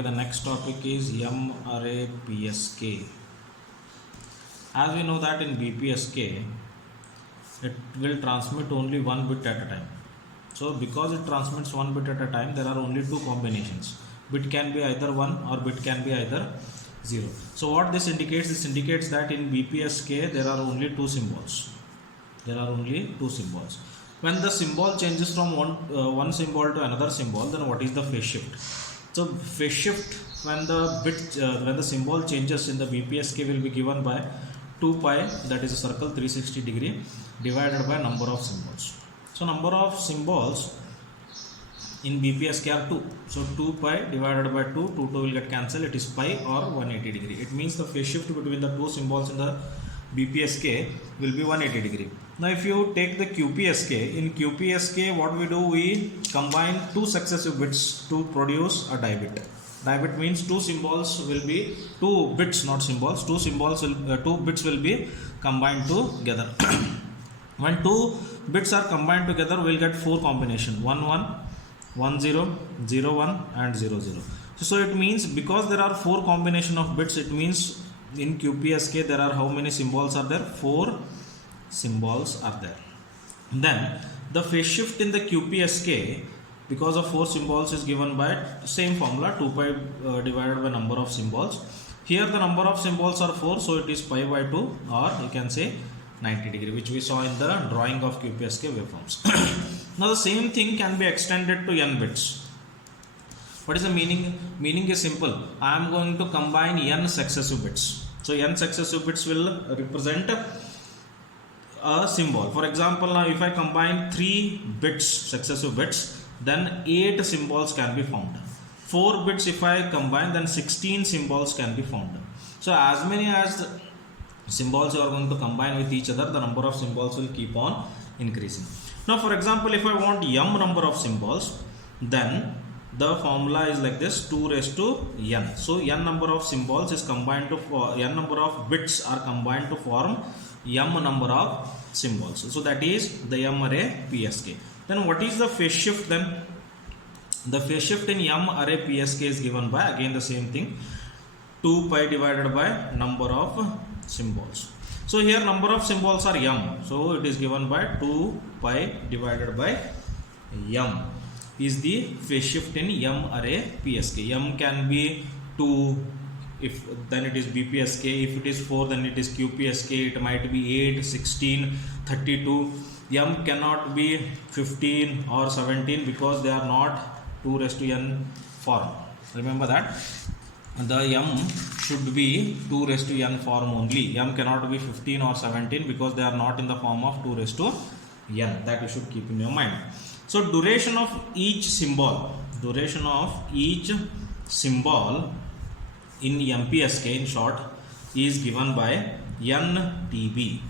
Okay, the next topic is M array PSK. As we know that in BPSK, it will transmit only one bit at a time. So because it transmits one bit at a time, there are only two combinations. Bit can be either 1 or bit can be either 0. So what this indicates? This indicates that in BPSK there are only two symbols. There are only two symbols. When the symbol changes from one symbol to another symbol, then what is the phase shift? So phase shift when the symbol changes in the BPSK will be given by 2 pi, that is a circle 360 degree, divided by number of symbols. So number of symbols in BPSK are 2. So 2 pi divided by 2, 2 will get cancelled. It is pi or 180 degree. It means the phase shift between the two symbols in the BPSK will be 180 degree. Now if you take the QPSK, in QPSK what we do, we combine two successive bits to produce a die bit. Die bit means two symbols will be, two bits not symbols, two bits will be combined together. When two bits are combined together, we will get four combination: 1 1, 1 0, 0 1 and 0 0. So it means because there are four combination of bits, it means in QPSK there are how many symbols are there? 4 symbols are there. Then the phase shift in the QPSK because of 4 symbols is given by same formula, 2 pi divided by number of symbols. Here the number of symbols are 4, so it is pi by 2, or you can say 90 degree, which we saw in the drawing of QPSK waveforms. Now the same thing can be extended to n bits. What is the meaning? Meaning is simple. I am going to combine n successive bits. So n successive bits will represent a symbol. For example, now if I combine 3 bits, successive bits, then 8 symbols can be found. 4 bits if I combine, then 16 symbols can be found. So as many as symbols you are going to combine with each other, the number of symbols will keep on increasing. Now for example, if I want m number of symbols, then the formula is like this: 2 raised to n. So n number of symbols is combined to n number of bits are combined to form m number of symbols. So that is the M array PSK. Then what is the phase shift then? The phase shift in M array PSK is given by, again the same thing, 2 pi divided by number of symbols. So here number of symbols are m. So it is given by 2 pi divided by m is the phase shift in M array PSK. M can be 2, if then it is BPSK. If it is 4, then it is QPSK. It might be 8, 16, 32. M cannot be 15 or 17 because they are not 2 raised to n form. Remember that the m should be 2 raised to n form only. M cannot be 15 or 17 because they are not in the form of 2 raised to n. That you should keep in your mind. So duration of each symbol in MPSK in short is given by NTB.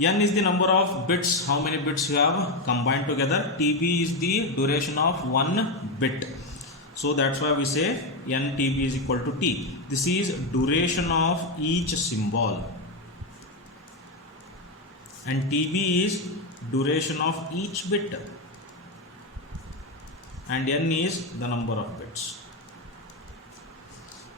N is the number of bits, how many bits you have combined together. TB is the duration of one bit. So that's why we say NTB is equal to T. This is duration of each symbol. And TB is duration of each bit. And N is the number of bits.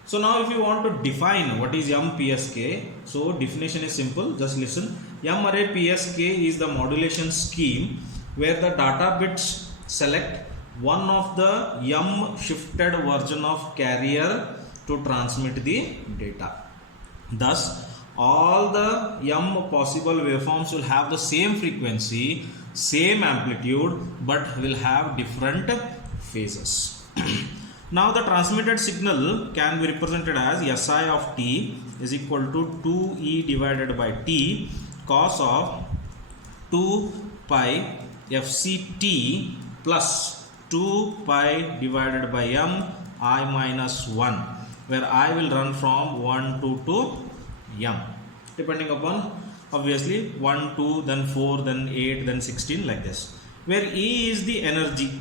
So now if you want to define what is MPSK, so definition is simple, just listen. M array PSK is the modulation scheme where the data bits select one of the M shifted version of carrier to transmit the data. Thus all the M possible waveforms will have the same frequency, same amplitude, but will have different phases. Now the transmitted signal can be represented as SI of t is equal to 2e divided by t cos of 2 pi fct plus 2 pi divided by m I minus 1, where I will run from 1 to m, depending upon obviously 1, 2, then 4, then 8, then 16, like this, where E is the energy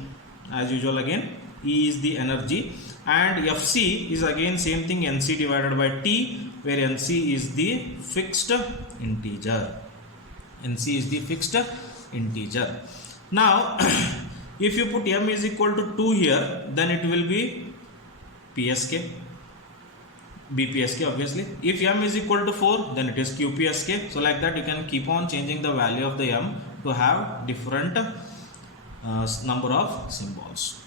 as usual. Again E is the energy, and Fc is again same thing, Nc divided by T, where Nc is the fixed integer. Nc is the fixed integer. Now if you put m is equal to 2 here, then it will be PSK, BPSK obviously. If m is equal to 4, then it is QPSK. So like that you can keep on changing the value of the m to have different number of symbols.